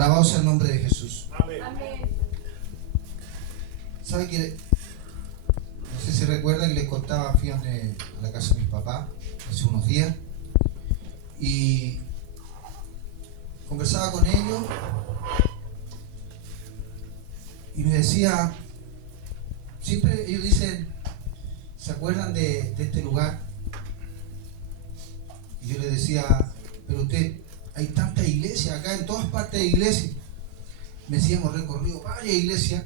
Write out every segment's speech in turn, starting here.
Alabado sea el nombre de Jesús. Amén. ¿Sabe que? No sé si recuerda que les contaba, fui a la casa de mis papás hace unos días y conversaba con ellos y me decía, siempre ellos dicen, ¿se acuerdan de este lugar? Y yo les decía, pero usted, hay tantas iglesias acá, en todas partes de iglesias. Me decía, hemos recorrido varias iglesias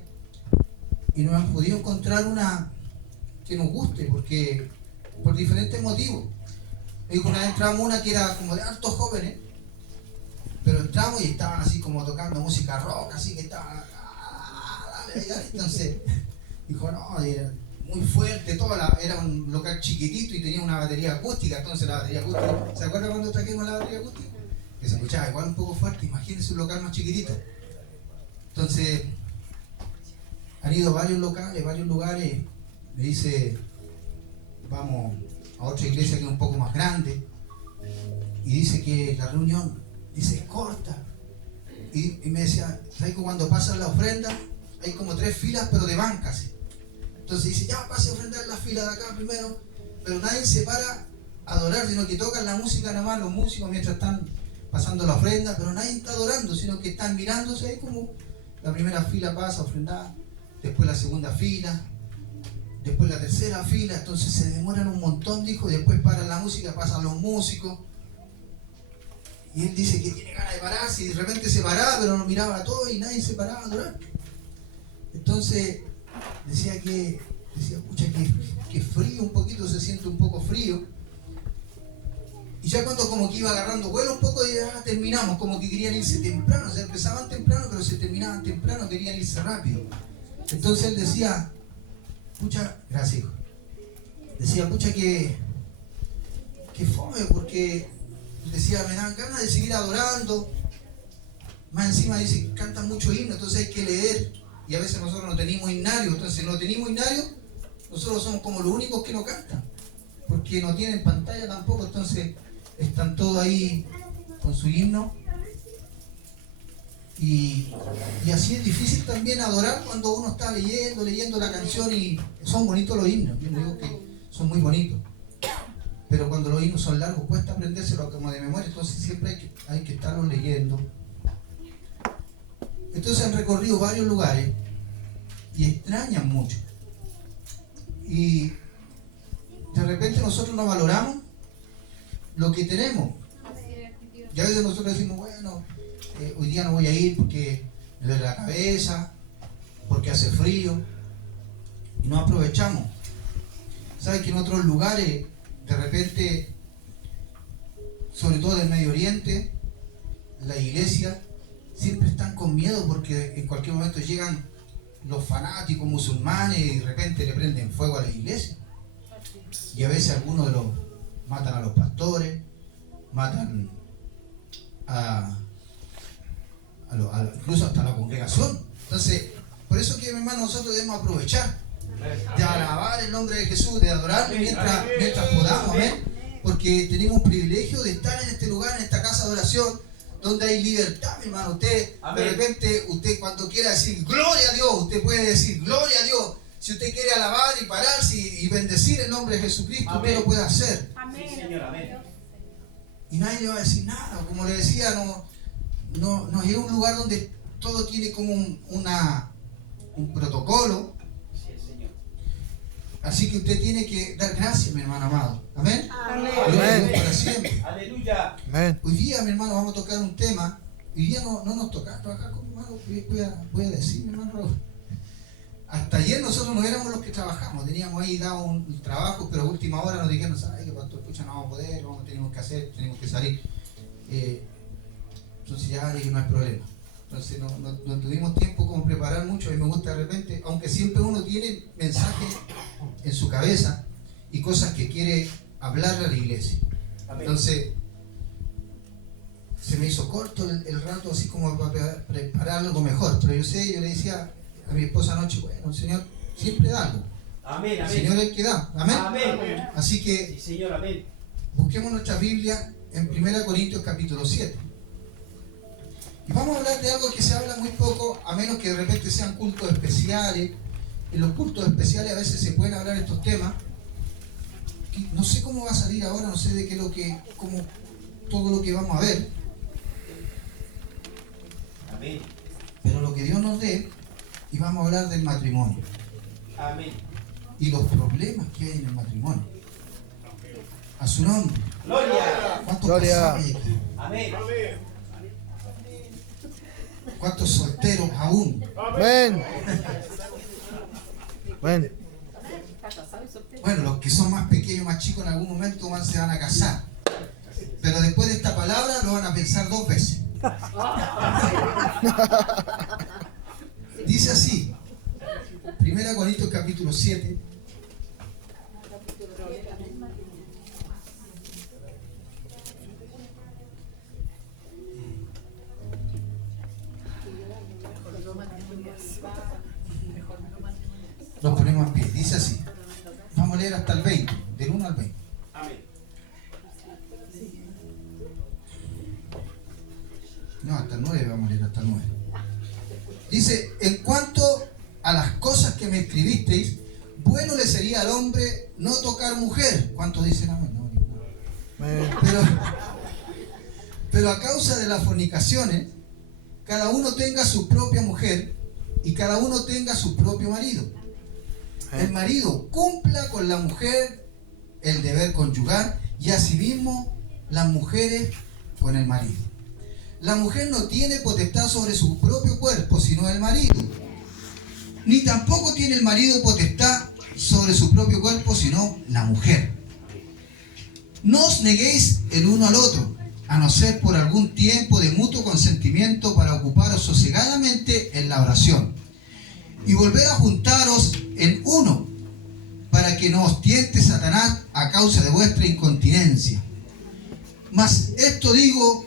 y no hemos podido encontrar una que nos guste, porque por diferentes motivos. Me dijo, una vez entramos una que era como de altos jóvenes, pero entramos y estaban así como tocando música rock, así que estaban, entonces dijo, no, era muy fuerte, era un local chiquitito y tenía una batería acústica, entonces la batería acústica, ¿se acuerdan cuando trajimos la batería acústica? Que se escuchaba igual un poco fuerte, imagínense un local más chiquitito. Entonces, han ido a varios locales, varios lugares, me dice, vamos a otra iglesia que es un poco más grande, y dice que la reunión, dice, es corta. Y me decía, ¿sabes que cuando pasan la ofrenda, hay como 3 filas, pero de bancas? Entonces dice, ya pase a ofrendar la fila de acá primero, pero nadie se para a adorar, sino que tocan la música nomás los músicos mientras están pasando la ofrenda, pero nadie está adorando, sino que están mirándose ahí como la primera fila pasa a ofrendar, después la segunda fila, después la tercera fila, entonces se demoran un montón, dijo, y después paran la música, pasan los músicos, y él dice que tiene ganas de pararse, y de repente se paraba, pero nos miraba a todos y nadie se paraba a adorar. Entonces, decía, escucha, que frío un poquito, se siente un poco frío, y ya cuando como que iba agarrando vuelo un poco, ya terminamos, como que querían irse temprano, o sea, empezaban temprano, pero se terminaban temprano, querían irse rápido. Entonces él decía, pucha, gracias hijo, decía, pucha, que fome, porque decía, me dan ganas de seguir adorando, más encima dice, cantan mucho himno, entonces hay que leer, y a veces nosotros no tenemos himnario, entonces no tenemos himnario, nosotros somos como los únicos que no cantan, porque no tienen pantalla tampoco, entonces están todos ahí con su himno. Y así es difícil también adorar cuando uno está leyendo la canción, y son bonitos los himnos, yo no digo que son muy bonitos, pero cuando los himnos son largos cuesta aprendérselo como de memoria, entonces siempre hay que estarlos leyendo. Entonces han recorrido varios lugares y extrañan mucho, y de repente nosotros no valoramos lo que tenemos, y a veces nosotros decimos, bueno, hoy día no voy a ir porque me duele la cabeza, porque hace frío, y no aprovechamos. ¿Sabes que en otros lugares, de repente, sobre todo del Medio Oriente, la iglesia siempre están con miedo porque en cualquier momento llegan los fanáticos musulmanes y de repente le prenden fuego a la iglesia? Y a veces algunos de los matan a los pastores, matan incluso hasta la congregación. Entonces, por eso que, mi hermano, nosotros debemos aprovechar de alabar el nombre de Jesús, de adorarlo mientras podamos, ¿amén? Porque tenemos un privilegio de estar en este lugar, en esta casa de oración, donde hay libertad, mi hermano. Usted, de repente, usted cuando quiera decir gloria a Dios, usted puede decir gloria a Dios. Si usted quiere alabar y pararse y bendecir el nombre de Jesucristo, amén, usted lo puede hacer. Amén. Sí, Señor, amén. Y nadie le va a decir nada. Como le decía, no es un lugar donde todo tiene como un protocolo. Sí, Señor. Así que usted tiene que dar gracias, mi hermano amado. Amén. Amén. Gloria a Dios para siempre. Aleluya. Amén. Hoy día, mi hermano, vamos a tocar un tema. Hoy día no nos toca trabajar con mi hermano. Voy a decir, mi hermano Raúl. Hasta ayer nosotros no éramos los que trabajamos, teníamos ahí dado un trabajo, pero a última hora nos dijeron, ¿sabes qué, pastor? Escucha, no vamos a poder, tenemos que hacer, tenemos que salir. Entonces ya dije, no hay problema. Entonces no tuvimos tiempo como preparar mucho. A mí me gusta de repente, aunque siempre uno tiene mensajes en su cabeza y cosas que quiere hablarle a la iglesia. Entonces se me hizo corto el rato, así como para preparar algo mejor. Pero yo le decía a mi esposa anoche, bueno, el Señor siempre da algo. Amén, amén. El Señor es el que da. Amén. Amén. Así que sí, Señor, amén. Busquemos nuestra Biblia en 1 Corintios capítulo 7. Y vamos a hablar de algo que se habla muy poco, a menos que de repente sean cultos especiales. En los cultos especiales a veces se pueden hablar estos temas. No sé cómo va a salir ahora, no sé de qué cómo todo lo que vamos a ver. Amén. Pero lo que Dios nos dé, y vamos a hablar del matrimonio. Amén. Y los problemas que hay en el matrimonio. A su nombre. Gloria. ¿Cuántos Gloria. casados hay aquí? Amén. ¿Cuántos solteros aún? Amén. Amén. Bueno, los que son más pequeños, más chicos, en algún momento se van a casar. Pero después de esta palabra lo van a pensar 2 veces. Dice así, 1 Corintios capítulo 7. Los ponemos en pie. Dice así. Vamos a leer hasta el 20, del 1 al 20. Amén. No, hasta el 9 vamos a leer, hasta el 9. Dice, en cuanto a las cosas que me escribisteis, bueno le sería al hombre no tocar mujer. ¿Cuántos dicen amén? No, ninguno. Amén. Pero a causa de las fornicaciones, cada uno tenga su propia mujer y cada uno tenga su propio marido. El marido cumpla con la mujer el deber conyugal y asimismo las mujeres con el marido. La mujer no tiene potestad sobre su propio cuerpo, sino el marido. Ni tampoco tiene el marido potestad sobre su propio cuerpo, sino la mujer. No os neguéis el uno al otro, a no ser por algún tiempo de mutuo consentimiento para ocuparos sosegadamente en la oración. Y volver a juntaros en uno, para que no os tiente Satanás a causa de vuestra incontinencia. Mas esto digo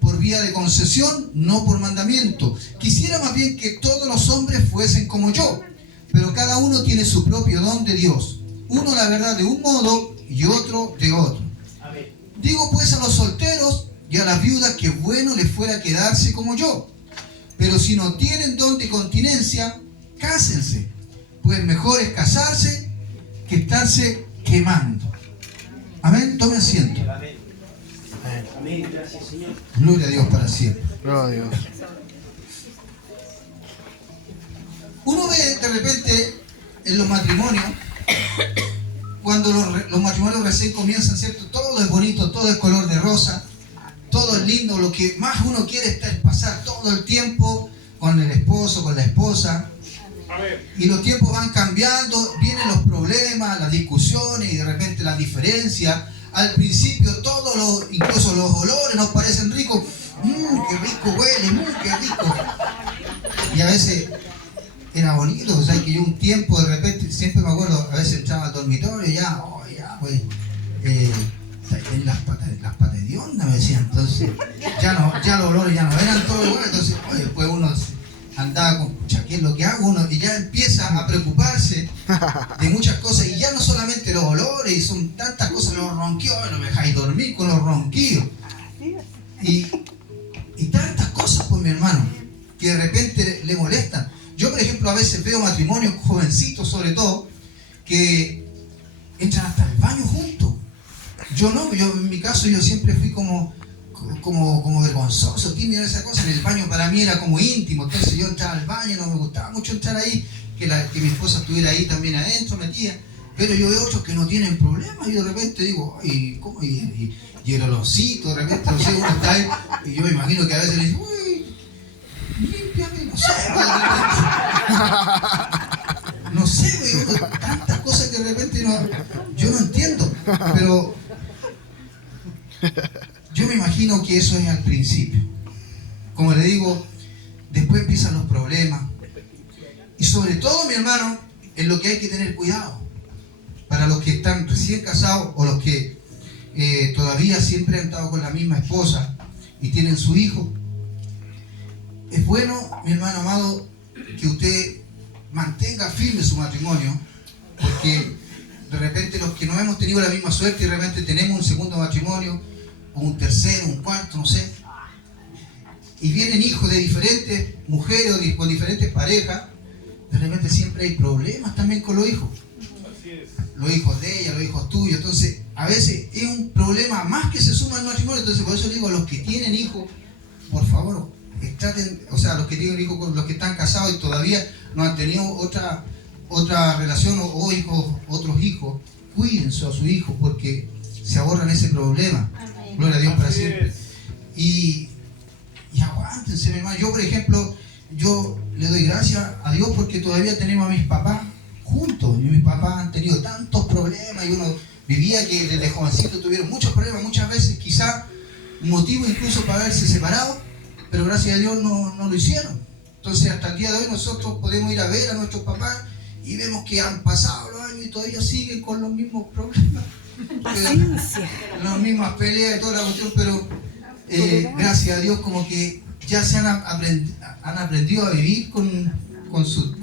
por vía de concesión, no por mandamiento. Quisiera más bien que todos los hombres fuesen como yo, pero cada uno tiene su propio don de Dios. Uno la verdad de un modo y otro de otro. Amén. Digo pues a los solteros y a las viudas que bueno les fuera quedarse como yo. Pero si no tienen don de continencia, cásense, pues mejor es casarse que estarse quemando. Amén. Tome asiento. Amén. Amén. Gracias, Señor. Gloria a Dios para siempre. Gloria a Dios. Uno ve de repente en los matrimonios, cuando los matrimonios recién comienzan, ¿cierto? Todo es bonito, todo es color de rosa, todo es lindo. Lo que más uno quiere es pasar todo el tiempo con el esposo, con la esposa. Y los tiempos van cambiando, vienen los problemas, las discusiones y de repente las diferencias. Al principio incluso los olores nos parecen ricos. Qué rico huele, qué rico. Y a veces era bonito, o sea que yo un tiempo de repente, siempre me acuerdo, a veces entraba al dormitorio y ya pues, las patas de onda me decían, entonces ya los olores ya no eran todos iguales, entonces después uno andaba con, ¿qué es lo que hago? Uno y ya empieza a preocuparse de muchas cosas, y ya no solamente los olores, y son tantas cosas, los ronquidos, no me dejáis dormir con los ronquidos, y tantas cosas, pues mi hermano, que de repente le molestan. Yo, por ejemplo, a veces veo matrimonios jovencitos, sobre todo, que entran hasta el baño juntos. Yo en mi caso, yo siempre fui como vergonzoso, tímido, esa cosa. En el baño para mí era como íntimo, entonces yo entraba al baño, no me gustaba mucho entrar ahí, que mi esposa estuviera ahí también adentro, metida. Pero yo veo otros que no tienen problemas y de repente digo, ay, ¿cómo? Y el olorcito, de repente, no sé, uno está ahí, y yo me imagino que a veces le dice, uy, límpiame, no sé, no sé, güey, tantas cosas que de repente yo no entiendo, pero yo me imagino que eso es al principio. Como le digo, después empiezan los problemas. Y sobre todo, mi hermano, es lo que hay que tener cuidado. Para los que están recién casados o los que todavía siempre han estado con la misma esposa y tienen su hijo. Es bueno, mi hermano amado, que usted mantenga firme su matrimonio, porque de repente los que no hemos tenido la misma suerte y de repente tenemos un segundo matrimonio, o un tercero, un cuarto, no sé, y vienen hijos de diferentes mujeres o con diferentes parejas, de repente siempre hay problemas también con los hijos. Los hijos de ella, los hijos tuyos. Entonces, a veces es un problema más que se suma al matrimonio. Entonces, por eso digo a los que tienen hijos, por favor, traten, o sea, los que tienen hijos, con los que están casados y todavía no han tenido otra relación o hijos, otros hijos, cuídense a su hijo porque se ahorran ese problema. Amén. Gloria a Dios para siempre. Y aguántense, mi hermano. Yo, por ejemplo, yo le doy gracias a Dios porque todavía tenemos a mis papás juntos. Y mis papás han tenido tantos problemas y uno vivía que desde jovencito tuvieron muchos problemas, muchas veces quizás motivo incluso para haberse separado, pero gracias a Dios no lo hicieron. Entonces hasta el día de hoy nosotros podemos ir a ver a nuestros papás y vemos que han pasado los años y todavía siguen con los mismos problemas, las mismas peleas y toda la cuestión, pero gracias a Dios como que ya se han aprendido a vivir con sus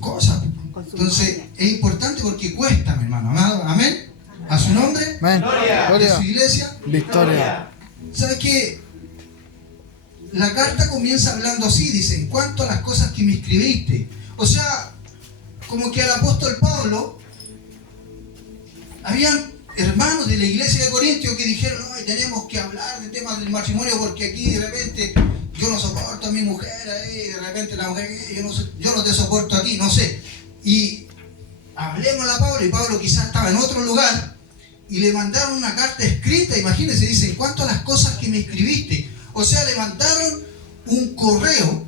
cosas. Entonces es importante porque cuesta, mi hermano amado. Amén. A su nombre. Amén. De su iglesia. Victoria. ¿Sabes qué? La carta comienza hablando así, dice, en cuanto a las cosas que me escribiste. O sea, como que al apóstol Pablo habían hermanos de la iglesia de Corintios que dijeron, no, tenemos que hablar de temas del matrimonio porque aquí de repente yo no soporto a mi mujer, de repente la mujer, yo no te soporto a ti, no sé. Y hablemos a Pablo, y Pablo quizás estaba en otro lugar, y le mandaron una carta escrita, imagínense, dice, en cuanto a las cosas que me escribiste. O sea, le mandaron un correo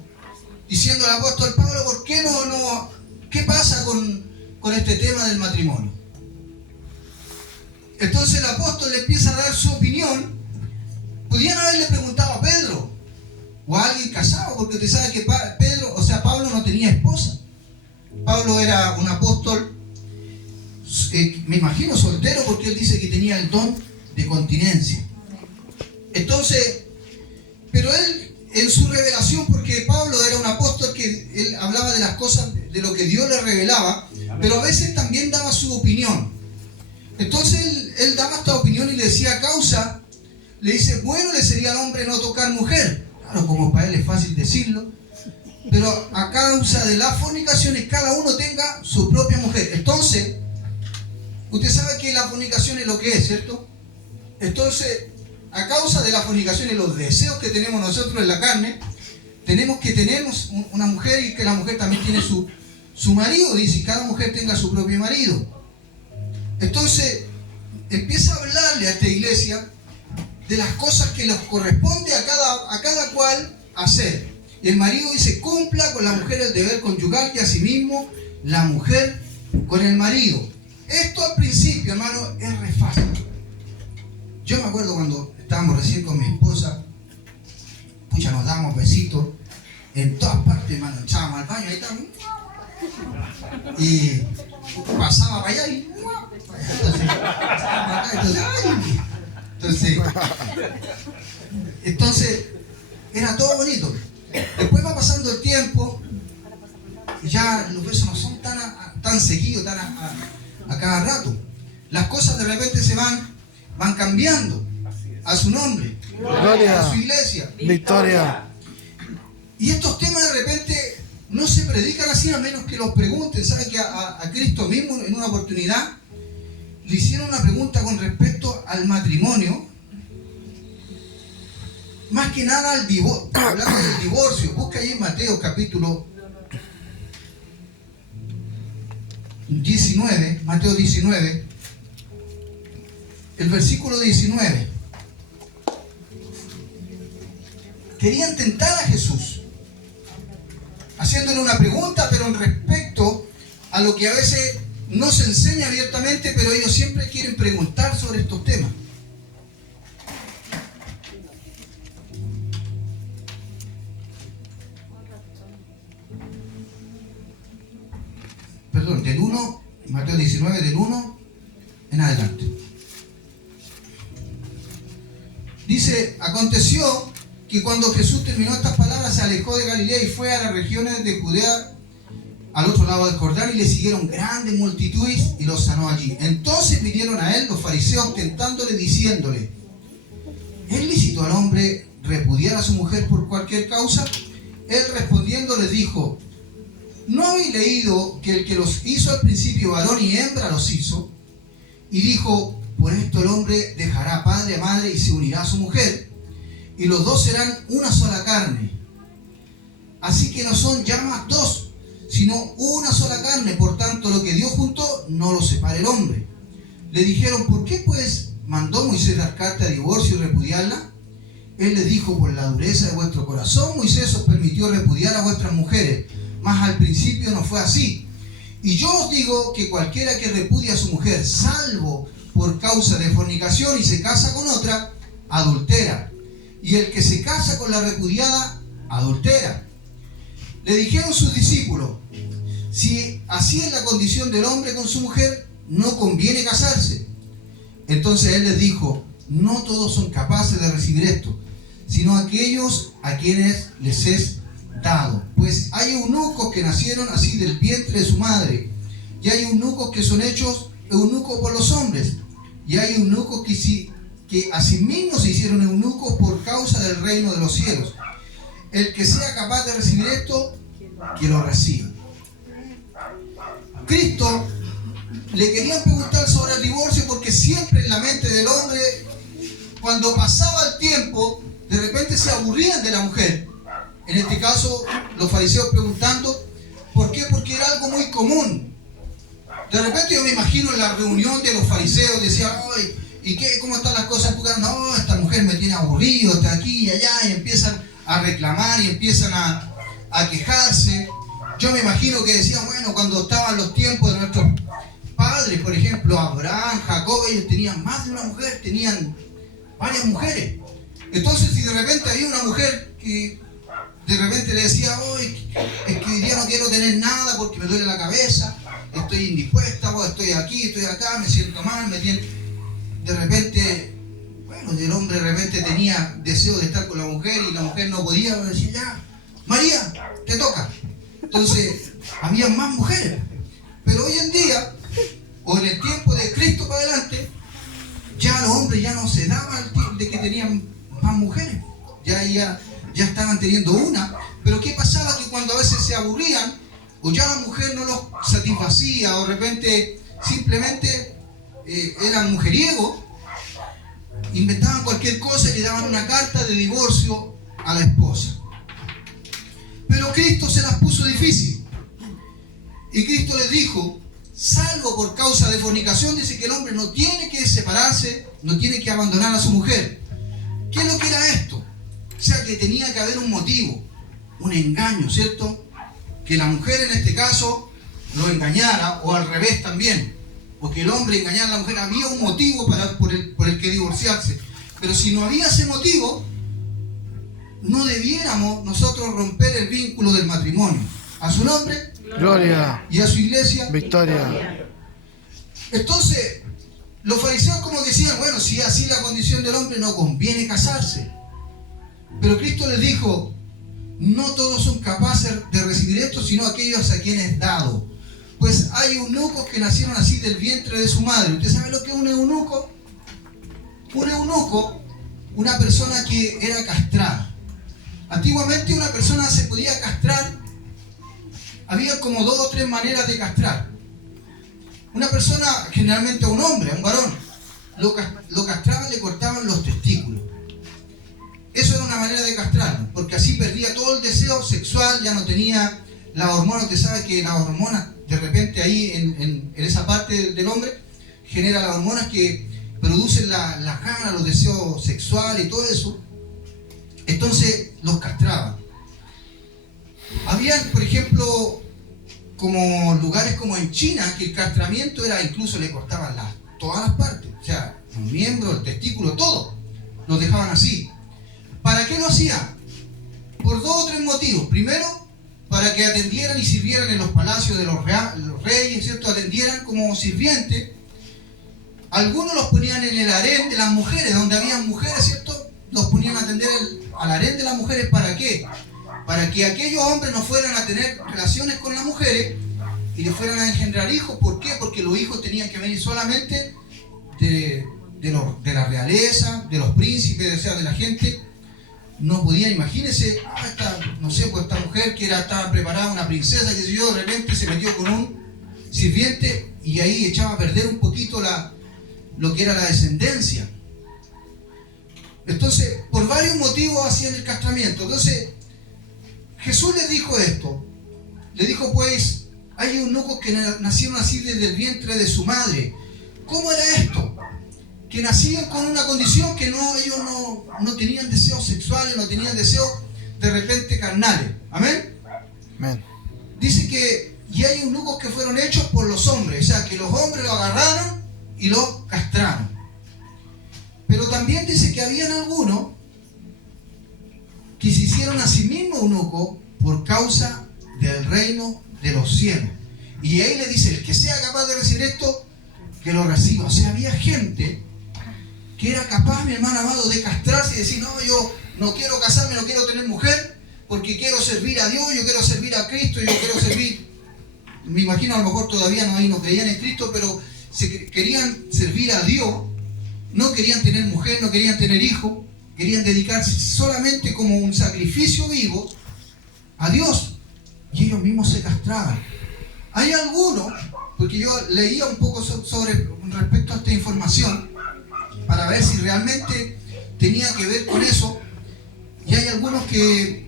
diciendo al apóstol Pablo, ¿por qué qué pasa con este tema del matrimonio? Entonces el apóstol le empieza a dar su opinión. Podían haberle preguntado a Pedro o a alguien casado, porque usted sabe que Pablo no tenía esposa. Pablo era un apóstol, me imagino soltero, porque él dice que tenía el don de continencia. Entonces, pero él en su revelación, porque Pablo era un apóstol que él hablaba de las cosas, de lo que Dios le revelaba, pero a veces también daba su opinión. Entonces él daba esta opinión y le decía a causa, le dice, bueno le sería al hombre no tocar mujer. Claro, como para él es fácil decirlo, pero a causa de las fornicaciones cada uno tenga su propia mujer. Entonces, usted sabe que la fornicación es lo que es, ¿cierto? Entonces, a causa de las fornicaciones, los deseos que tenemos nosotros en la carne, tenemos que tener una mujer y que la mujer también tiene su marido, dice, cada mujer tenga su propio marido. Entonces, empieza a hablarle a esta iglesia de las cosas que les corresponde a cada cual hacer. Y el marido dice, cumpla con la mujer el deber conyugal y asimismo la mujer con el marido. Esto al principio, hermano, es re fácil. Yo me acuerdo cuando estábamos recién con mi esposa, pucha, nos dábamos besitos en todas partes, hermano, echábamos al baño, ahí estábamos, y pasaba para allá y entonces era todo bonito. Después va pasando el tiempo y ya los besos no son tan seguidos, tan a cada rato. Las cosas de repente se van cambiando a su nombre, Gloria. a su iglesia. Victoria. Y estos temas de repente no se predican así a menos que los pregunten. ¿Saben que a Cristo mismo en una oportunidad le hicieron una pregunta con respecto al matrimonio? Más que nada al divorcio, hablando del divorcio. Busca ahí en Mateo capítulo 19, Mateo 19, el versículo 19. Querían tentar a Jesús, haciéndole una pregunta, pero en respecto a lo que a veces no se enseña abiertamente, pero ellos siempre quieren preguntar sobre estos temas. Perdón, del 1, Mateo 19, del 1 en adelante. Dice, aconteció que cuando Jesús terminó estas palabras se alejó de Galilea y fue a las regiones de Judea al otro lado del Jordán, y le siguieron grandes multitudes y los sanó allí. Entonces vinieron a él los fariseos tentándole, diciéndole, ¿es lícito al hombre repudiar a su mujer por cualquier causa? Él respondiendo les dijo: ¿no habéis leído que el que los hizo al principio varón y hembra los hizo? Y dijo: por esto el hombre dejará padre y madre y se unirá a su mujer, y los dos serán una sola carne. Así que no son ya más dos, sino una sola carne. Por tanto, lo que Dios juntó, no lo separe el hombre. Le dijeron: ¿por qué pues mandó Moisés dar carta de divorcio y repudiarla? Él les dijo: por la dureza de vuestro corazón Moisés os permitió repudiar a vuestras mujeres, mas al principio no fue así. Y yo os digo que cualquiera que repudia a su mujer, salvo por causa de fornicación, y se casa con otra, adultera. Y el que se casa con la repudiada, adultera. Le dijeron sus discípulos: si así es la condición del hombre con su mujer, no conviene casarse. Entonces él les dijo: no todos son capaces de recibir esto, sino aquellos a quienes les es dado. Pues hay eunucos que nacieron así del vientre de su madre, y hay eunucos que son hechos eunucos por los hombres, y hay eunucos que asimismo se hicieron eunucos por causa del reino de los cielos. El que sea capaz de recibir esto, que lo reciba. Cristo le querían preguntar sobre el divorcio porque siempre en la mente del hombre, cuando pasaba el tiempo, de repente se aburrían de la mujer. En este caso, los fariseos preguntando, ¿por qué? Porque era algo muy común. De repente yo me imagino en la reunión de los fariseos, decían: ¡ay! ¿Y qué? ¿Cómo están las cosas? No, esta mujer me tiene aburrido, está aquí y allá, y empiezan a reclamar y empiezan a quejarse. Yo me imagino que decían: bueno, cuando estaban los tiempos de nuestros padres, por ejemplo, Abraham, Jacob, ellos tenían más de una mujer, tenían varias mujeres. Entonces, si de repente había una mujer que de repente le decía: hoy es que hoy día no quiero tener nada porque me duele la cabeza, estoy indispuesta, estoy aquí, estoy acá, me siento mal, de repente, bueno, el hombre de repente tenía deseo de estar con la mujer y la mujer no podía, decía: ya, María, te toca. Entonces, había más mujeres. Pero hoy en día, o en el tiempo de Cristo para adelante, ya los hombres ya no se daban de que tenían más mujeres. Ya estaban teniendo una. Pero ¿qué pasaba? Que cuando a veces se aburrían, o ya la mujer no los satisfacía, o de repente simplemente eran mujeriegos, inventaban cualquier cosa y le daban una carta de divorcio a la esposa. Pero Cristo se las puso difícil. Y Cristo les dijo: salvo por causa de fornicación, dice que el hombre no tiene que separarse, no tiene que abandonar a su mujer. ¿Qué es lo que era esto? O sea, que tenía que haber un motivo, un engaño, ¿cierto? Que la mujer en este caso lo engañara, o al revés también. Porque el hombre engañara a la mujer, había un motivo por el que divorciarse. Pero si no había ese motivo, no debiéramos nosotros romper el vínculo del matrimonio. A su nombre, Gloria. y a su iglesia, Victoria. Entonces, los fariseos como decían: bueno, si así la condición del hombre, no conviene casarse. Pero Cristo les dijo: no todos son capaces de recibir esto, sino aquellos a quienes es dado. Pues hay eunucos que nacieron así del vientre de su madre. ¿Usted sabe lo que es un eunuco? Un eunuco, una persona que era castrada. Antiguamente una persona se podía castrar. Había como 2 o 3 maneras de castrar. Una persona, generalmente a un hombre, a un varón, lo castraban, le cortaban los testículos. Eso era una manera de castrarlo, porque así perdía todo el deseo sexual, ya no tenía las hormonas. Usted sabe que las hormonas, de repente ahí en esa parte del hombre, genera las hormonas que producen las ganas, los deseos sexuales y todo eso. Entonces los castraban. Habían, por ejemplo, como lugares como en China, que el castramiento era, incluso le cortaban todas las partes, o sea, los miembros, el testículo, todo, los dejaban así. ¿Para qué lo hacían? Por 2 o 3 motivos. Primero, para que atendieran y sirvieran en los palacios de los reyes, ¿cierto? Atendieran como sirvientes. Algunos los ponían en el harén de las mujeres, donde había mujeres, ¿cierto? Los ponían a atender al harén de las mujeres. ¿Para qué? Para que aquellos hombres no fueran a tener relaciones con las mujeres y le fueran a engendrar hijos. ¿Por qué? Porque los hijos tenían que venir solamente de de la realeza, de los príncipes, o sea, de la gente, no podían, imagínense, no sé, pues esta mujer que estaba preparada, una princesa, que yo, de repente se metió con un sirviente y ahí echaba a perder un poquito lo que era la descendencia. Entonces, por varios motivos hacían el castramiento. Entonces, Jesús les dijo esto. Le dijo, pues, hay eunucos que nacieron así desde el vientre de su madre. ¿Cómo era esto? Que nacían con una condición que ellos no tenían deseos sexuales, no tenían deseos de repente carnales. ¿Amén? Amén. Dice que, y hay eunucos que fueron hechos por los hombres, o sea, que los hombres lo agarraron y lo castraron. Pero también dice que habían algunos que se hicieron a sí mismos eunucos por causa del reino de los cielos. Y ahí le dice, el que sea capaz de recibir esto, que lo reciba. O sea, había gente que era capaz, mi hermano amado, de castrarse y decir, no, yo no quiero casarme, no quiero tener mujer, porque quiero servir a Dios, yo quiero servir a Cristo, yo quiero servir, me imagino a lo mejor todavía no creían en Cristo, pero querían servir a Dios, no querían tener mujer, no querían tener hijo, querían dedicarse solamente como un sacrificio vivo a Dios, y ellos mismos se castraban. Hay algunos, porque yo leía un poco respecto a esta información, para ver si realmente tenía que ver con eso, y hay algunos que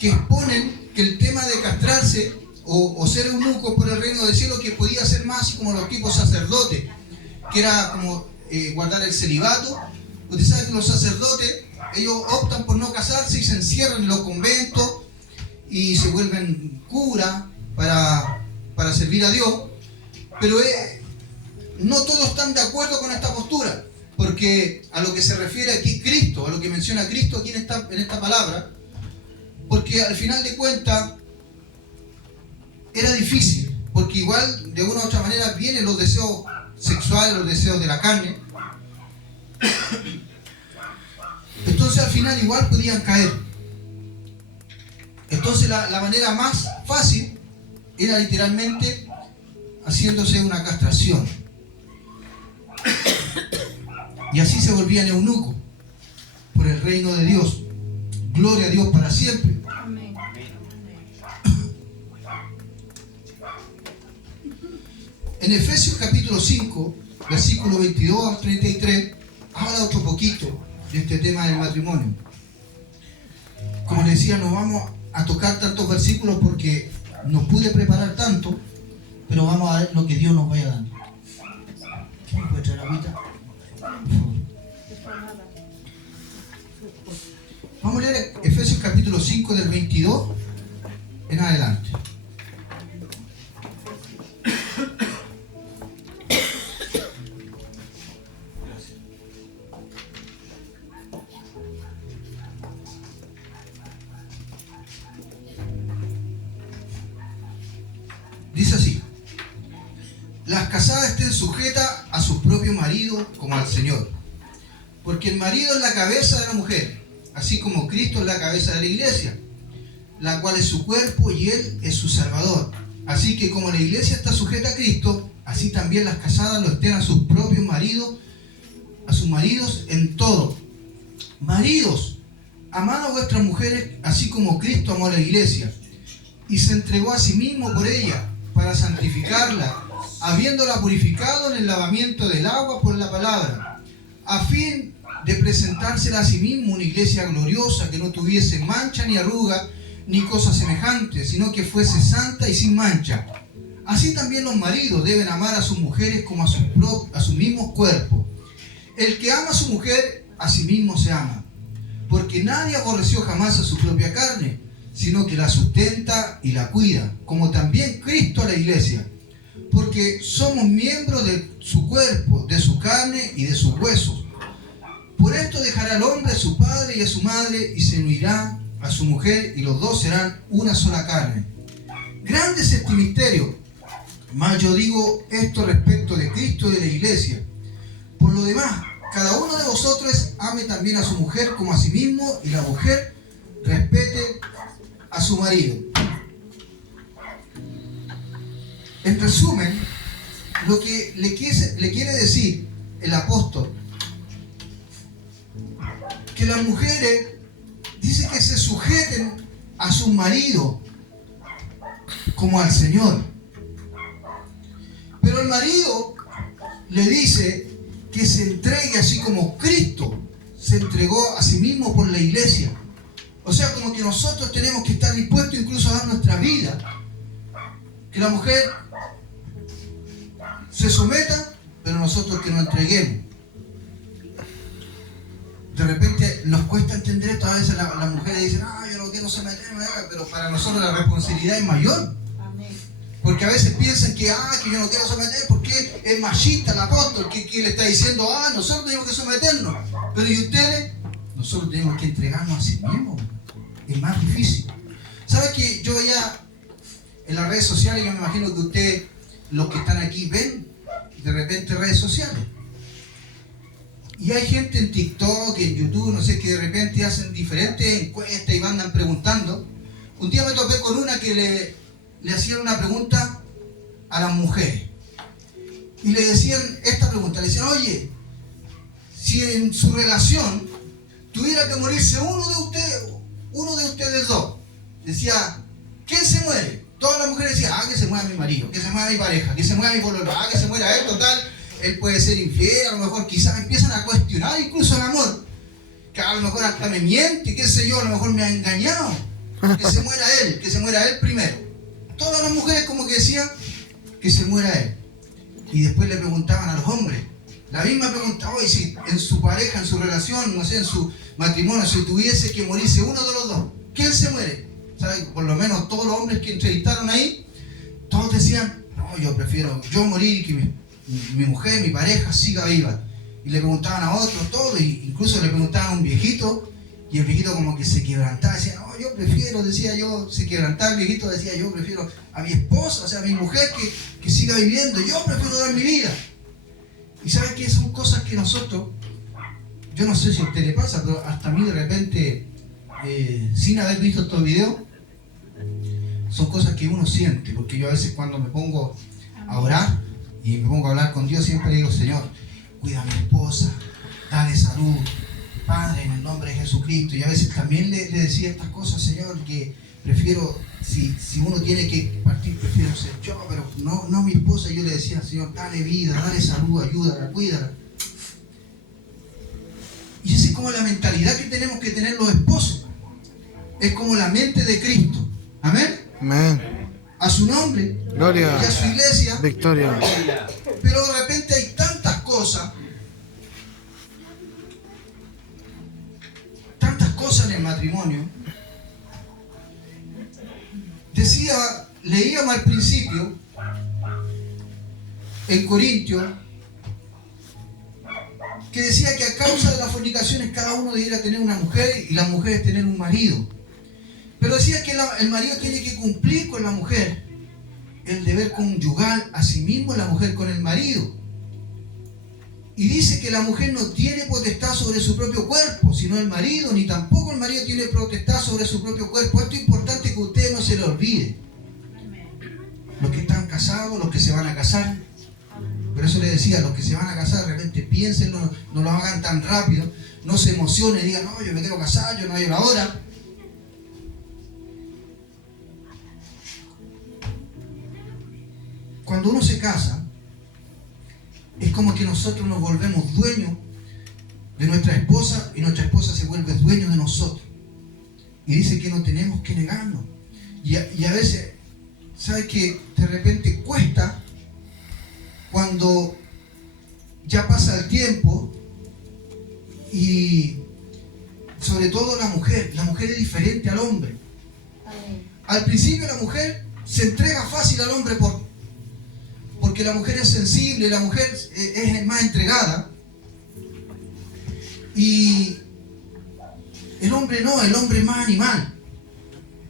exponen que el tema de castrarse o ser eunuco por el reino del cielo, que podía ser más así como los tipos sacerdotes, que era como guardar el celibato. Usted sabe que los sacerdotes, ellos optan por no casarse y se encierran en los conventos y se vuelven curas para servir a Dios, pero no todos están de acuerdo con esta postura, porque a lo que se refiere aquí Cristo, a lo que menciona Cristo aquí en esta palabra, porque al final de cuentas era difícil, porque igual de una u otra manera vienen los deseos sexuales, los deseos de la carne. Entonces al final igual podían caer. Entonces la manera más fácil era literalmente haciéndose una castración. Y así se volvían eunucos por el reino de Dios. Gloria a Dios para siempre. Amén. En Efesios capítulo 5, versículo 22 al 33, habla otro poquito de este tema del matrimonio. Como les decía, no vamos a tocar tantos versículos porque no pude preparar tanto, pero vamos a ver lo que Dios nos vaya dando. ¿Quién me puede traer agüita? Vamos a leer Efesios capítulo 5 del 22 en adelante. Dice así: las casadas estén sujetas a sus propios maridos como al Señor, porque el marido es la cabeza de la mujer, así como Cristo es la cabeza de la iglesia, la cual es su cuerpo y Él es su Salvador. Así que como la iglesia está sujeta a Cristo, así también las casadas lo estén a sus propios maridos, a sus maridos en todo. Maridos, amad a vuestras mujeres, así como Cristo amó a la iglesia, y se entregó a sí mismo por ella, para santificarla, habiéndola purificado en el lavamiento del agua por la palabra, a fin de presentársela a sí mismo una iglesia gloriosa, que no tuviese mancha ni arruga, ni cosa semejante, sino que fuese santa y sin mancha. Así también los maridos deben amar a sus mujeres como a sus mismos cuerpos. El que ama a su mujer, a sí mismo se ama, porque nadie aborreció jamás a su propia carne, sino que la sustenta y la cuida, como también Cristo a la iglesia, porque somos miembros de su cuerpo, de su carne y de sus huesos. Por esto dejará al hombre a su padre y a su madre, y se unirá a su mujer, y los dos serán una sola carne. Grande es este misterio, mas yo digo esto respecto de Cristo y de la iglesia. Por lo demás, cada uno de vosotros ame también a su mujer como a sí mismo, y la mujer respete a su marido. En resumen, lo que le quiere decir el apóstol que las mujeres dice que se sujeten a su marido como al Señor. Pero el marido le dice que se entregue así como Cristo se entregó a sí mismo por la iglesia. O sea, como que nosotros tenemos que estar dispuestos incluso a dar nuestra vida. Que la mujer se someta, pero nosotros que nos entreguemos. De repente nos cuesta entender esto. A veces las mujeres dicen, yo no quiero someterme, pero para nosotros la responsabilidad es mayor. Porque a veces piensan que yo no quiero someter porque es machista el apóstol, que le está diciendo, nosotros tenemos que someternos. Pero ¿y ustedes? Nosotros tenemos que entregarnos a sí mismos. Es más difícil. ¿Sabe que yo veía en las redes sociales, yo me imagino que ustedes, los que están aquí, ven de repente redes sociales? Y hay gente en TikTok, en YouTube, no sé, que de repente hacen diferentes encuestas y andan preguntando. Un día me topé con una que le hacían una pregunta a las mujeres. Y le decían esta pregunta, le decían, oye, si en su relación tuviera que morirse uno de ustedes dos, decía, ¿quién se muere? Todas las mujeres decían, que se muera mi marido, que se muera mi pareja, que se muera mi pololo, que se muera él, total, él puede ser infiel, a lo mejor quizás empiezan a cuestionar incluso el amor, que a lo mejor hasta me miente, qué sé yo, a lo mejor me ha engañado, que se muera él primero. Todas las mujeres como que decían que se muera él. Y después le preguntaban a los hombres, la misma pregunta, oye, si en su pareja, en su relación, no sé, en su matrimonio, si tuviese que morirse uno de los dos, ¿quién se muere? ¿Saben? Por lo menos todos los hombres que entrevistaron ahí, todos decían, no, yo prefiero yo morir y que mi mujer, mi pareja siga viva. Y le preguntaban a otros todo, e incluso le preguntaban a un viejito, y el viejito como que se quebrantaba, decía, no, yo prefiero, decía yo, se quebrantaba el viejito, decía, yo prefiero a mi esposa, o sea, a mi mujer que siga viviendo, yo prefiero dar mi vida. Y ¿sabes qué? Son cosas que nosotros, yo no sé si a usted le pasa, pero hasta a mí de repente, sin haber visto estos videos, son cosas que uno siente, porque yo a veces cuando me pongo a orar y me pongo a hablar con Dios, siempre digo, Señor, cuida a mi esposa, dale salud, Padre, en el nombre de Jesucristo. Y a veces también le decía estas cosas, Señor, que prefiero, si uno tiene que partir, prefiero ser yo, pero no mi esposa. Yo le decía, Señor, dale vida, dale salud, ayúdala, cuídala. Y esa es como la mentalidad que tenemos que tener los esposos. Es como la mente de Cristo. Amén. Amén. A su nombre. Gloria. Y a su iglesia. Victoria. Pero de repente hay tantas cosas en el matrimonio. Leíamos al principio en Corintios que decía que a causa de las fornicaciones cada uno debiera tener una mujer y las mujeres tener un marido. Pero decía que el marido tiene que cumplir con la mujer el deber conyugal, asimismo la mujer con el marido. Y dice que la mujer no tiene potestad sobre su propio cuerpo, sino el marido, ni tampoco el marido tiene potestad sobre su propio cuerpo. Esto es importante que ustedes no se lo olviden. Los que están casados, los que se van a casar. Por eso les decía, los que se van a casar, de repente piénsenlo, no lo hagan tan rápido, no se emocionen, digan, no, yo me quiero casar, yo no hay una hora. Cuando uno se casa, es como que nosotros nos volvemos dueños de nuestra esposa y nuestra esposa se vuelve dueño de nosotros. Y dice que no tenemos que negarnos. Y a veces, ¿sabes qué? De repente cuesta cuando ya pasa el tiempo y sobre todo la mujer es diferente al hombre. Al principio la mujer se entrega fácil al hombre porque la mujer es sensible, la mujer es más entregada. Y el hombre no, el hombre es más animal.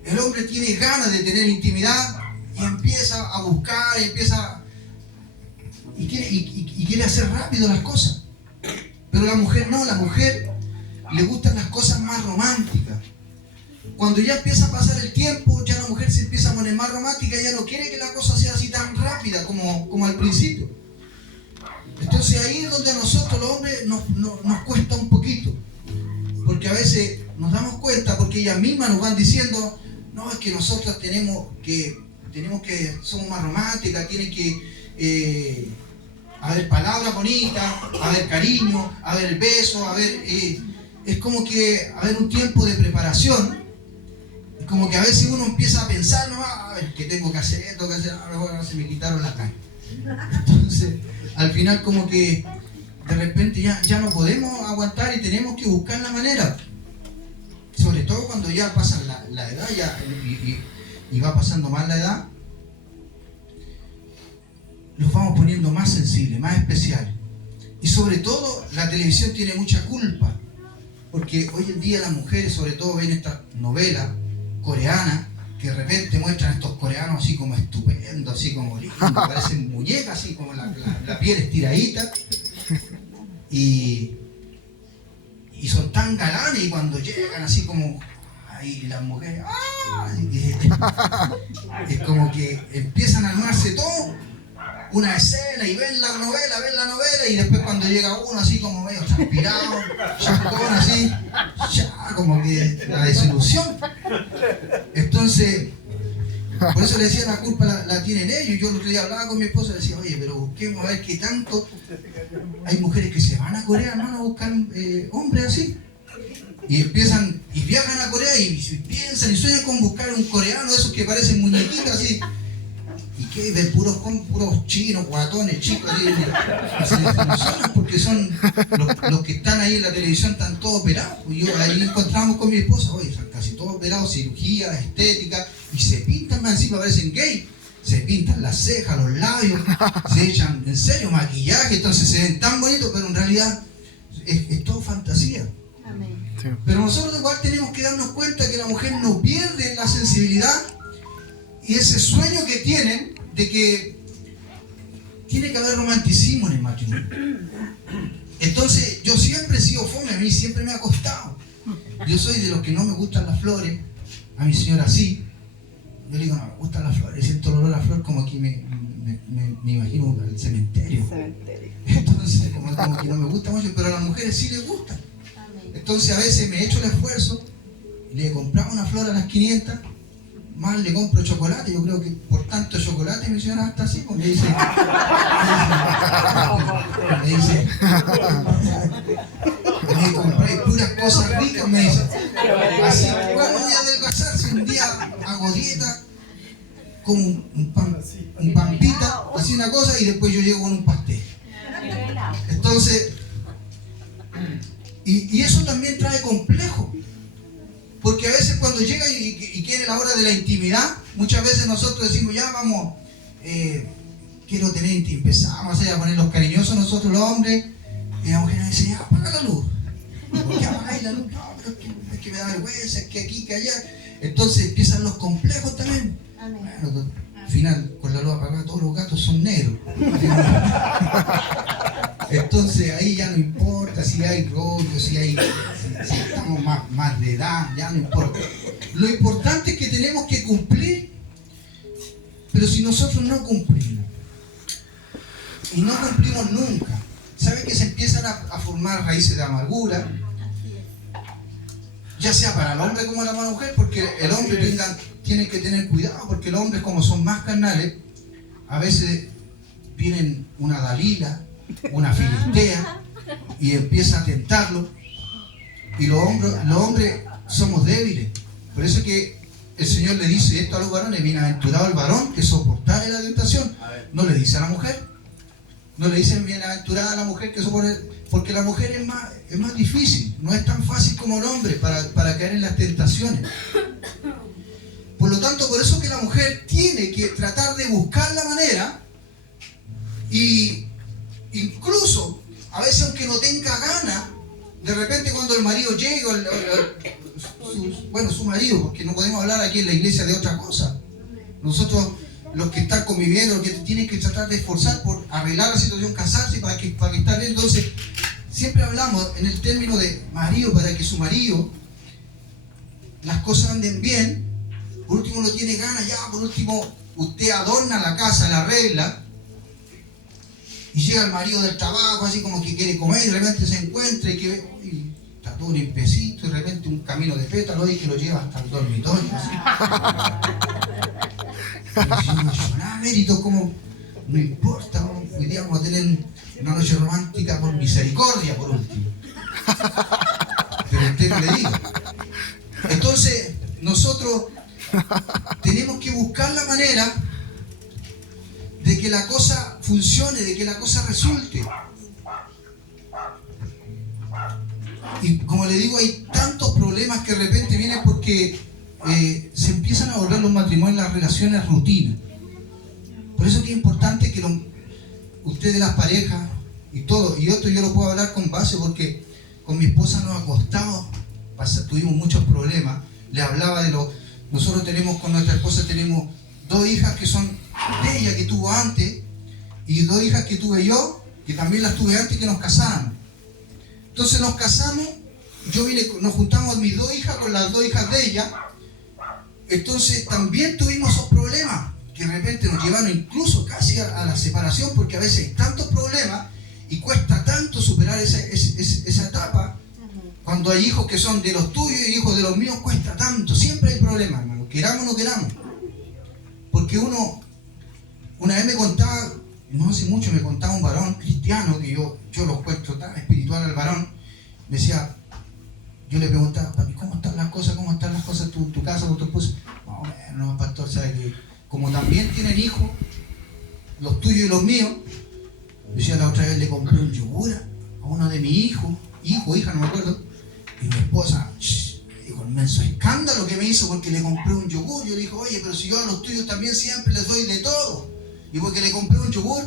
El hombre tiene ganas de tener intimidad y empieza a buscar, y quiere hacer rápido las cosas. Pero la mujer no, la mujer le gustan las cosas más románticas. Cuando ya empieza a pasar el tiempo, ya la mujer se empieza a poner más romántica, ya no quiere que la cosa sea así tan rápida como al principio. Entonces ahí es donde a nosotros los hombres nos cuesta un poquito. Porque a veces nos damos cuenta, porque ellas mismas nos van diciendo, no, es que nosotros tenemos que somos más románticas, tiene que haber palabras bonitas, haber cariño, haber besos, es como que haber un tiempo de preparación. Es como que a veces uno empieza a pensar, no, a ver, ¿qué tengo que hacer? Ahora se me quitaron las ganas. Entonces, al final como que de repente ya no podemos aguantar y tenemos que buscar la manera. Sobre todo cuando ya pasa la edad y va pasando más la edad, los vamos poniendo más sensibles, más especiales. Y sobre todo la televisión tiene mucha culpa, porque hoy en día las mujeres sobre todo ven estas novelas coreanas que de repente muestran a estos coreanos así como estupendos, así como lindos, parecen muñecas, así como la piel estiradita, y son tan galanes, y cuando llegan así como ahí las mujeres, es como que empiezan a armarse todo una escena y ven la novela, y después cuando llega uno así como medio transpirado, chacón así, ya como que la desilusión. Entonces, por eso le decía, la culpa la tienen ellos. Yo el otro día hablaba con mi esposa y le decía, oye, pero busquemos a ver qué tanto. Hay mujeres que se van a Corea, hermano, a buscar hombres así. Y empiezan, y viajan a Corea y piensan y sueñan con buscar un coreano de esos que parecen muñequitos así. ¿Y qué? Ven puros chinos, guatones, chicos, así funcionan, porque son los que están ahí en la televisión, están todos operados. Y yo ahí encontramos con mi esposa, oye, están casi todos operados, cirugía, estética, y se pintan más encima, parecen gay. Se pintan las cejas, los labios, se echan, en serio, maquillaje, entonces se ven tan bonitos, pero en realidad es todo fantasía. Amén. Sí. Pero nosotros igual tenemos que darnos cuenta que la mujer no pierde la sensibilidad y ese sueño que tienen de que tiene que haber romanticismo en el matrimonio. Entonces yo siempre he sido fome, a mí siempre me ha costado. Yo soy de los que no me gustan las flores, a mi señora sí. Yo le digo, no me gustan las flores, siento el olor a la flor como que me imagino el cementerio. Entonces como que no me gusta mucho, pero a las mujeres sí les gusta. Entonces a veces me echo el esfuerzo, le compramos una flor a las 500, más le compro chocolate. Yo creo que por tanto chocolate mi señora está así, pues me dice, me compré puras cosas ricas, me dice, así, ¿cómo voy a adelgazar si un día hago dieta con un pampita, así una cosa, y después yo llego con un pastel? Entonces, y eso también trae complejo. Porque a veces cuando llega y quiere la hora de la intimidad, muchas veces nosotros decimos, ya vamos, quiero tener intimidad, empezamos a ponerlos cariñosos nosotros los hombres, y la mujer nos dice, ya apaga la luz. ¿Por qué apagáis la luz? No, pero es que me da vergüenza, es que aquí, que allá. Entonces empiezan los complejos también. Bueno, al final, con la luz apagada, todos los gatos son negros. Entonces ahí ya no importa si hay rollo, si estamos más de edad, ya no importa. Lo importante es que tenemos que cumplir, pero si nosotros no cumplimos, y no cumplimos nunca, ¿saben que se empiezan a formar raíces de amargura? Ya sea para el hombre como para la mujer, porque el hombre tiene que tener cuidado, porque los hombres, como son más carnales, a veces vienen una Dalila, una Filistea, y empieza a tentarlo, y los hombres somos débiles. Por eso es que el Señor le dice esto a los varones: bienaventurado el varón que soportare la tentación. No le dice a la mujer, no le dicen bienaventurada a la mujer que soporte, porque la mujer es más difícil, no es tan fácil como el hombre para caer en las tentaciones. Por lo tanto, por eso que la mujer tiene que tratar de buscar la manera, y incluso a veces aunque no tenga ganas, de repente cuando el marido llega, su marido, porque no podemos hablar aquí en la iglesia de otra cosa. Nosotros, los que están conviviendo, los que tienen que tratar de esforzar por arreglar la situación, casarse para que esté bien. Entonces, siempre hablamos en el término de marido, para que su marido, las cosas anden bien. Por último, no tiene ganas, ya, por último, usted adorna la casa, la arregla, Y llega el marido del trabajo, así como que quiere comer, y de repente se encuentra y que y está todo limpiecito, y de repente un camino de pétalo y que lo lleva hasta el dormitorio. Así. Y yo, nada, mérito, como no importa, hoy día vamos a tener una noche romántica por misericordia, por último. Pero usted no le diga. Entonces, nosotros tenemos que buscar la manera de que la cosa funcione, de que la cosa resulte. Y como le digo, hay tantos problemas que de repente vienen porque se empiezan a volver los matrimonios, las relaciones rutina. Por eso es que es importante que ustedes, las parejas y todo, y esto yo lo puedo hablar con base porque con mi esposa nos ha costado, tuvimos muchos problemas. Le hablaba de nosotros tenemos con nuestra esposa, tenemos 2 hijas que son de ella, que tuvo antes, y 2 hijas que tuve yo, que también las tuve antes, que nos casamos. Entonces nos casamos, nos juntamos mis 2 hijas con las 2 hijas de ella. Entonces también tuvimos esos problemas que de repente nos llevaron incluso casi a la separación, porque a veces hay tantos problemas y cuesta tanto superar esa etapa. Cuando hay hijos que son de los tuyos y hijos de los míos, cuesta tanto. Siempre hay problemas, hermano, queramos o no queramos. Porque una vez me contaba, no hace mucho, me contaba un varón cristiano, que yo lo encuentro tan espiritual al varón. Me decía, yo le preguntaba, papi, ¿cómo están las cosas? ¿Cómo están las cosas en tu casa con tu esposa? No, pastor, sabe que como también tienen hijos, los tuyos y los míos, decía, la otra vez le compré un yogur a uno de mis hijos, hija, no me acuerdo, y mi esposa, dijo, el menso escándalo que me hizo porque le compré un yogur. Yo le dije, oye, pero si yo a los tuyos también siempre les doy de todo, y porque le compré un yogur,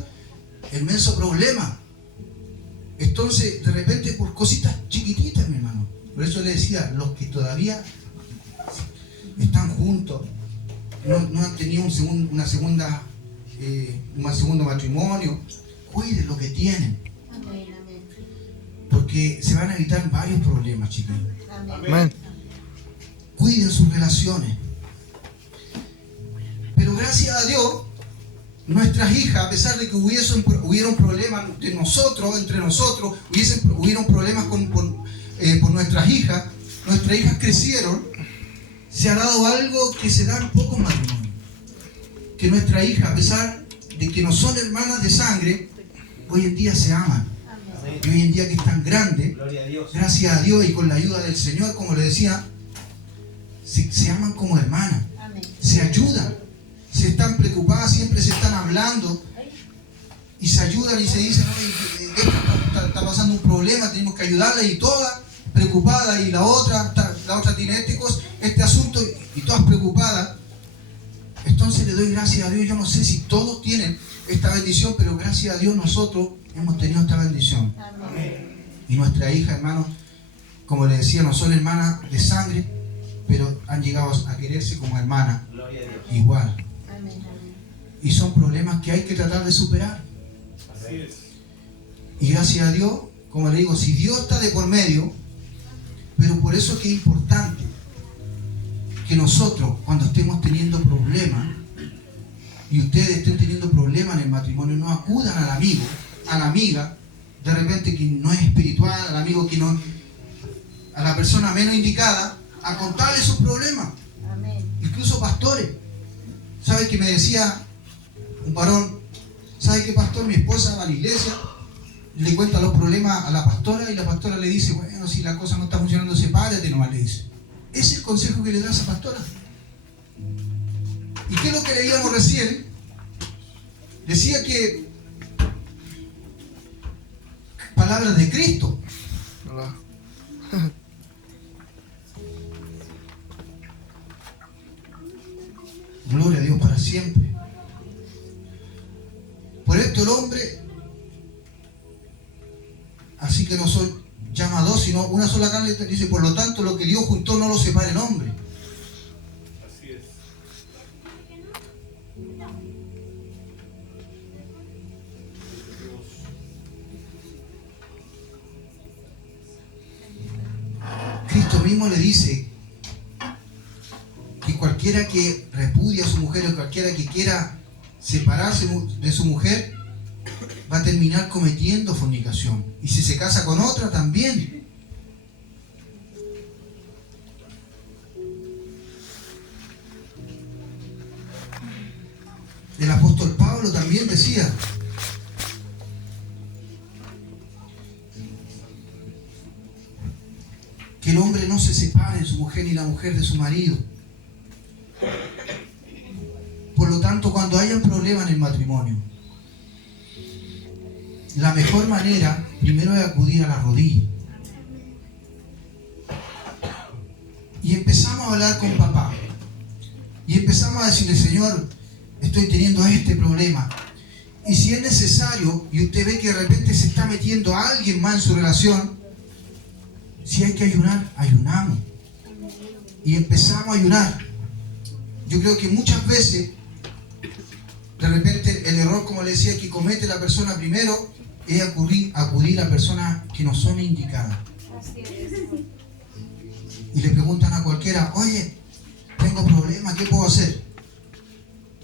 el menso problema. Entonces, de repente, por cositas chiquititas, mi hermano. Por eso le decía, los que todavía están juntos, no han tenido un segundo matrimonio, cuiden lo que tienen. Amén, amén. Porque se van a evitar varios problemas, chicos. Amén. Cuiden sus relaciones. Pero gracias a Dios, nuestras hijas, a pesar de que hubieron problemas entre nosotros, hubieron problemas por nuestras hijas crecieron. Se ha dado algo que se da en pocos matrimonios. Que nuestra hija, a pesar de que no son hermanas de sangre, hoy en día se aman. Amén. Y hoy en día que están grandes, Gloria a Dios. gracias a Dios y con la ayuda del Señor, como le decía, se aman como hermanas, Amén. se ayudan, se están preocupadas, siempre se están hablando y se ayudan y se dicen, oye, está pasando un problema, tenemos que ayudarla, y todas preocupadas, y la otra tiene este asunto, y todas preocupadas. Entonces le doy gracias a Dios. Yo no sé si todos tienen esta bendición, pero gracias a Dios nosotros hemos tenido esta bendición. Amén. Y nuestra hija, hermanos, como le decía, no son hermanas de sangre, pero han llegado a quererse como hermanas Gloria a Dios. igual. Amén, amén. Y son problemas que hay que tratar de superar. Así es. Y gracias a Dios, como le digo, si Dios está de por medio, pero por eso es que es importante que nosotros, cuando estemos teniendo problemas, y ustedes estén teniendo problemas en el matrimonio, no acudan al amigo, a la amiga, de repente que no es espiritual, al amigo que no, a la persona menos indicada, a contarle sus problemas. Amén. Incluso pastores. ¿Sabe que me decía un varón? ¿Sabe qué, pastor? Mi esposa va a la iglesia, le cuenta los problemas a la pastora, y la pastora le dice, bueno, si la cosa no está funcionando, sepárate nomás, le dice. Ese es el consejo que le da a esa pastora. ¿Y qué es lo que leíamos recién? Decía que palabras de Cristo. ¿Verdad? Gloria a Dios para siempre. Por esto el hombre, así que no son llama a dos, sino una sola carne, dice, por lo tanto, lo que Dios juntó no lo separa el hombre. Así es. Cristo mismo le dice que cualquiera que repudia a su mujer, o cualquiera que quiera separarse de su mujer, va a terminar cometiendo fornicación. Y si se casa con otra, también. El apóstol Pablo también decía: que el hombre no se separe de su mujer ni la mujer de su marido. Por lo tanto, cuando haya un problema en el matrimonio, la mejor manera primero es acudir a la rodilla. Y empezamos a hablar con papá. Y empezamos a decirle: Señor, estoy teniendo este problema. Y si es necesario, y usted ve que de repente se está metiendo a alguien más en su relación, si hay que ayunar, ayunamos. Y empezamos a ayunar. Yo creo que muchas veces, de repente, el error, como le decía, que comete la persona primero es acudir a personas que no son indicadas. Y le preguntan a cualquiera: oye, tengo problemas, ¿qué puedo hacer?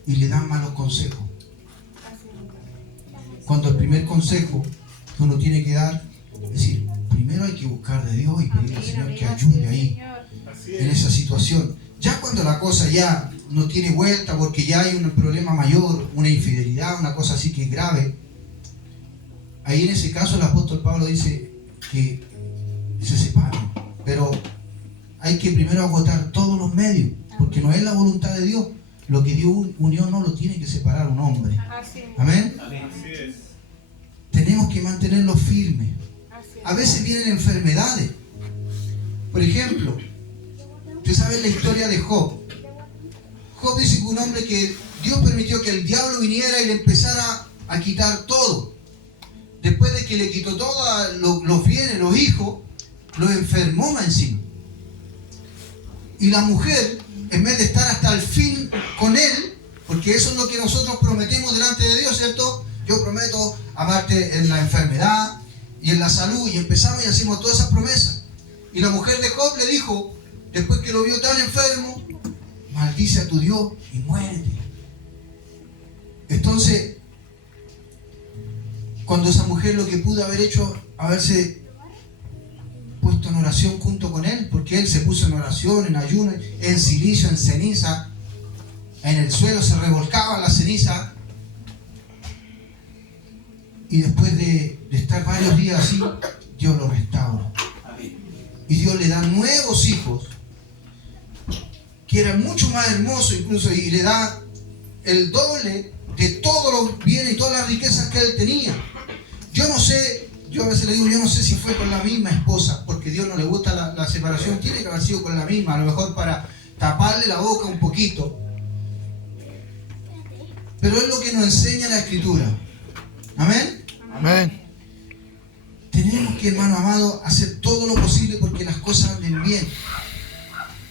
Y le dan malos consejos. Cuando el primer consejo que uno tiene que dar es decir: primero hay que buscar de Dios y pedirle al Señor que ayude ahí, en esa situación. Ya cuando la cosa ya no tiene vuelta, porque ya hay un problema mayor, una infidelidad, una cosa así que es grave, ahí en ese caso el apóstol Pablo dice que se separen. Pero hay que primero agotar todos los medios, porque no es la voluntad de Dios. Lo que Dios unió no lo tiene que separar un hombre. Amén. Así es. Tenemos que mantenerlo firme. A veces vienen enfermedades. Por ejemplo, usted sabe la historia de Job. Job dice que un hombre que Dios permitió que el diablo viniera y le empezara a quitar todo. Después de que le quitó todos los bienes, los hijos, lo enfermó más encima. Y la mujer, en vez de estar hasta el fin con él, porque eso es lo que nosotros prometemos delante de Dios, ¿cierto? Yo prometo amarte en la enfermedad y en la salud, y empezamos y hacemos todas esas promesas. Y la mujer de Job le dijo, después que lo vio tan enfermo: maldice a tu Dios y muérete. Entonces, cuando esa mujer lo que pudo haber hecho, haberse puesto en oración junto con él, porque él se puso en oración, en ayuno, en silicio, en ceniza, en el suelo se revolcaba la ceniza, y después de estar varios días así, Dios lo restaura. Y Dios le da nuevos hijos, que eran mucho más hermosos incluso, y le da el doble de todos los bienes y todas las riquezas que él tenía. Yo no sé, yo a veces le digo, yo no sé si fue con la misma esposa, porque a Dios no le gusta la separación, tiene que haber sido con la misma, a lo mejor para taparle la boca un poquito. Pero es lo que nos enseña la Escritura. Amén. Amén. Tenemos que, hermano amado, hacer todo lo posible porque las cosas anden bien.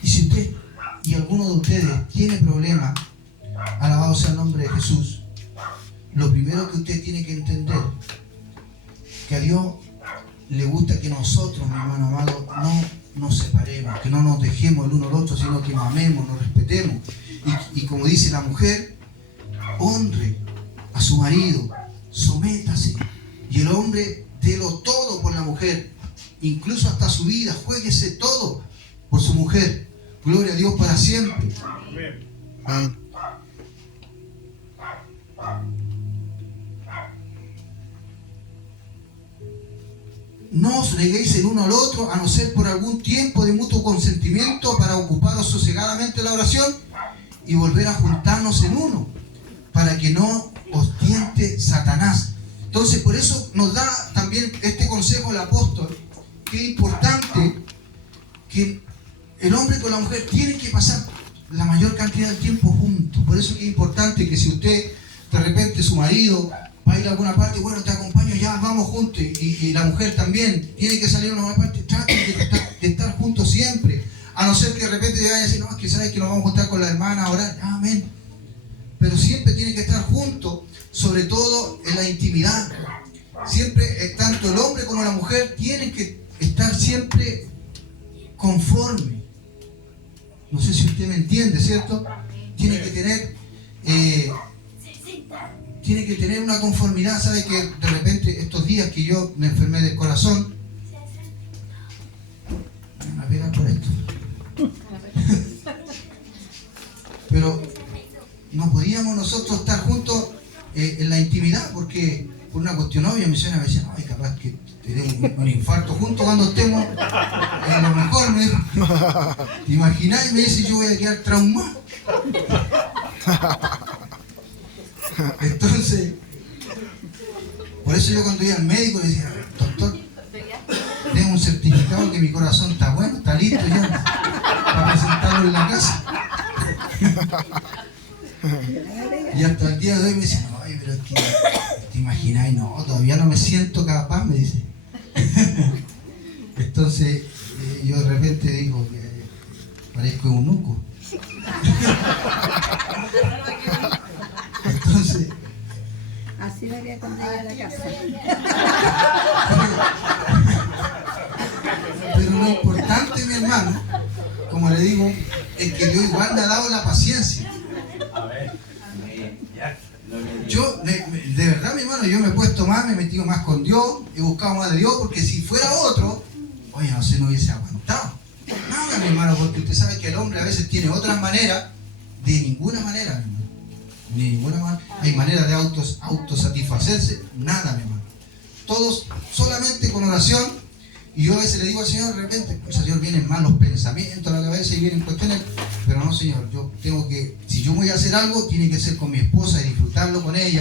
Y si usted y alguno de ustedes tiene problemas, alabado sea el nombre de Jesús, lo primero que usted tiene que entender, que a Dios le gusta que nosotros, mi hermano amado, no nos separemos, que no nos dejemos el uno al otro, sino que nos amemos, nos respetemos. Y como dice la mujer, honre a su marido, sométase. Y el hombre, délo todo por la mujer, incluso hasta su vida, juéguese todo por su mujer. Gloria a Dios para siempre. Amén. Amén. No os neguéis el uno al otro, a no ser por algún tiempo de mutuo consentimiento, para ocuparos sosegadamente en la oración y volver a juntarnos en uno, para que no os tiente Satanás. Entonces, por eso nos da también este consejo el apóstol, que es importante que el hombre con la mujer tienen que pasar la mayor cantidad de tiempo juntos. Por eso que es importante que si usted, de repente su marido va a ir a alguna parte, bueno, te acompaño, ya vamos juntos, y la mujer también tiene que salir a una parte, traten de estar juntos siempre, a no ser que de repente te vayan a decir, no, es que sabes que nos vamos a juntar con la hermana a orar, amén, pero siempre tiene que estar juntos, sobre todo en la intimidad. Siempre, tanto el hombre como la mujer tienen que estar siempre conforme. No sé si usted me entiende, ¿cierto? Tiene que tener tiene que tener una conformidad. Sabe que de repente estos días que yo me enfermé del corazón, me van a pegar por esto, pero no podíamos nosotros estar juntos en la intimidad, porque por una cuestión obvia me decían, ay, capaz que tenemos un infarto juntos cuando estemos en lo mejor. Me dijo, ¿te imagináis? Me dice, yo voy a quedar traumado. Entonces, por eso yo cuando iba al médico le decía, doctor, tengo un certificado que mi corazón está bueno, está listo ya para presentarlo en la casa. Y hasta el día de hoy me dicen, ay, pero es que te imagináis, no, todavía no me siento capaz, me dice. Entonces yo de repente digo que parezco un eunuco. Entonces, Así lo haría cuando llegue a la casa. pero lo importante, mi hermano, como le digo, es que Dios igual me ha dado la paciencia. Yo, de verdad, mi hermano, yo me he puesto más, me he metido más con Dios, he buscado más de Dios, porque si fuera otro, oye, no sé, no hubiese aguantado. Nada, mi hermano, porque usted sabe que el hombre a veces tiene otras maneras, de ninguna manera, mi hermano. De ninguna manera. Hay maneras de autosatisfacerse, nada, mi hermano. Todos solamente con oración. Y yo a veces le digo al Señor, de repente, pues Señor, vienen malos pensamientos a la cabeza y vienen cuestiones, pero no, Señor, yo tengo que, si yo voy a hacer algo, tiene que ser con mi esposa y disfrutarlo con ella.